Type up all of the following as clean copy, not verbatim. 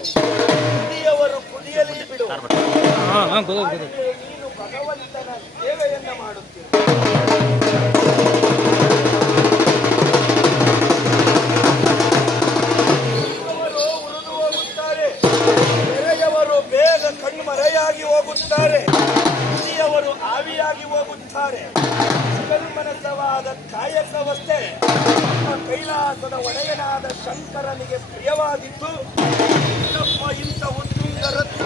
ಕುಡಿಯವರು ಕುಡಿಯಲಿ ಬಿಡು. ನೀನು ಭಗವಂತನ ಸೇವೆಯನ್ನ ಮಾಡುತ್ತೀಯ. ಉರಿದು ಹೋಗುತ್ತಾರೆ, ನೆರೆಯವರು ಬೇಗ ಕಣ್ಮರೆಯಾಗಿ ಹೋಗುತ್ತಾರೆ, ಕುಡಿಯವರು ಆವಿಯಾಗಿ ಹೋಗುತ್ತಾರೆ. ಕಲ್ಮನಸವಾದ ಕಾಯಕವಷ್ಟೇ ಕೈಲಾಸದ ಒಡೆಯನಾದ ಶಂಕರನಿಗೆ ಪ್ರಿಯವಾಗಿದ್ದು ಇಂಥ ಉತ್ತುಂಗ ರತ್ನ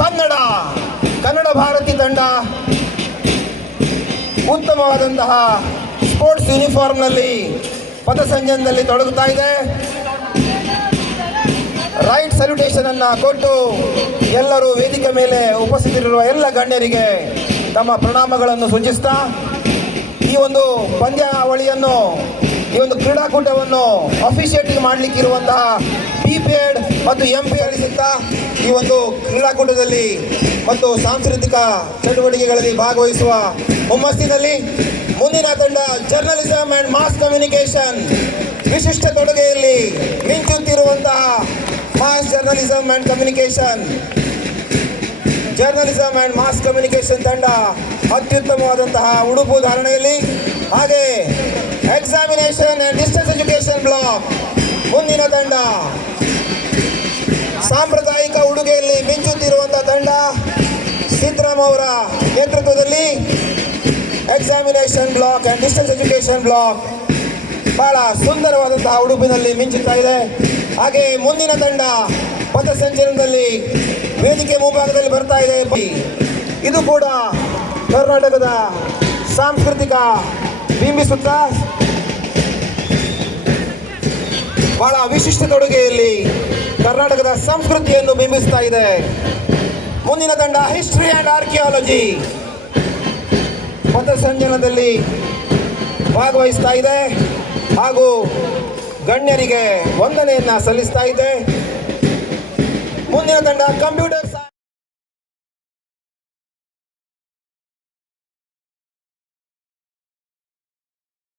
ತಂಡ ಕನ್ನಡ ಭಾರತಿ ತಂಡ ಉತ್ತಮವಾದಂತಹ ಸ್ಪೋರ್ಟ್ಸ್ ಯೂನಿಫಾರ್ಮ್ನಲ್ಲಿ ಪಥಸಂಚಲನದಲ್ಲಿ ತೊಡಗುತ್ತಾ ಇದೆ. ರೈಟ್ ಸಲ್ಯೂಟೇಷನ್ ಅನ್ನ ಕೊಟ್ಟು ಎಲ್ಲರೂ ವೇದಿಕೆ ಮೇಲೆ ಉಪಸ್ಥಿತರಿರುವ ಎಲ್ಲ ಗಣ್ಯರಿಗೆ ತಮ್ಮ ಪ್ರಣಾಮಗಳನ್ನು ಸೂಚಿಸ್ತಾ ಈ ಒಂದು ಪಂದ್ಯಾವಳಿಯನ್ನು ಈ ಒಂದು ಕ್ರೀಡಾಕೂಟವನ್ನು ಅಫಿಷಿಯೇಟಿಂಗ್ ಮಾಡಲಿಕ್ಕಿರುವಂತಹ ಪಿಪೇಡ್ ಮತ್ತು ಎಂಪಿ ಅಳಿಸುತ್ತಾ ಈ ಒಂದು ಕ್ರೀಡಾಕೂಟದಲ್ಲಿ ಮತ್ತು ಸಾಂಸ್ಕೃತಿಕ ಚಟುವಟಿಕೆಗಳಲ್ಲಿ ಭಾಗವಹಿಸುವ ಹುಮ್ಮಸ್ಸಿನಲ್ಲಿ ಮುಂದಿನ ತಂಡ ಜರ್ನಲಿಸಂ ಅಂಡ್ ಮಾಸ್ ಕಮ್ಯುನಿಕೇಷನ್ ವಿಶಿಷ್ಟ ತೊಡುಗೆಯಲ್ಲಿ ಮಿಂಚುತ್ತಿರುವಂತಹ mass journalism and mass communication ತಂಡ ಅತ್ಯುತ್ತಮವಾದಂತಹ ಉಡುಪು ಧಾರಣೆಯಲ್ಲಿ ಹಾಗೆ examination and distance education block ಮುಂದಿನ ತಂಡ ಸಾಂಪ್ರದಾಯಿಕ ಉಡುಗೆಯಲ್ಲಿ ಮಿಂಚುತ್ತಿರುವಂತಹ ತಂಡ ಸಿದ್ದರಾಮ್ ಅವರ ನೇತೃತ್ವದಲ್ಲಿ examination block and distance education block ಬಹಳ ಸುಂದರವಾದಂತಹ ಉಡುಪಿನಲ್ಲಿ ಮಿಂಚುತ್ತಾ ಇದೆ. ಹಾಗೆ ಮುಂದಿನ ತಂಡ ಪಥಸಂಚಲನದಲ್ಲಿ ವೇದಿಕೆ ಮುಂಭಾಗದಲ್ಲಿ ಬರ್ತಾ ಇದೆ. ಇದು ಕೂಡ ಕರ್ನಾಟಕದ ಸಾಂಸ್ಕೃತಿಕ ಬಿಂಬಿಸುತ್ತಾ ಬಹಳ ವಿಶಿಷ್ಟ ತೊಡುಗೆಯಲ್ಲಿ ಕರ್ನಾಟಕದ ಸಂಸ್ಕೃತಿಯನ್ನು ಬಿಂಬಿಸ್ತಾ ಇದೆ. ಮುಂದಿನ ತಂಡ ಹಿಸ್ಟರಿ ಅಂಡ್ ಆರ್ಕಿಯಾಲಜಿ ಪಥಸಂಚಲನದಲ್ಲಿ ಭಾಗವಹಿಸ್ತಾ ಇದೆ ಹಾಗೂ ಗಣ್ಯರಿಗೆ ವಂದನೆಯನ್ನ ಸಲ್ಲಿಸ್ತಾ ಇದೆ. ಮುಂದಿನ ತಂಡ ಕಂಪ್ಯೂಟರ್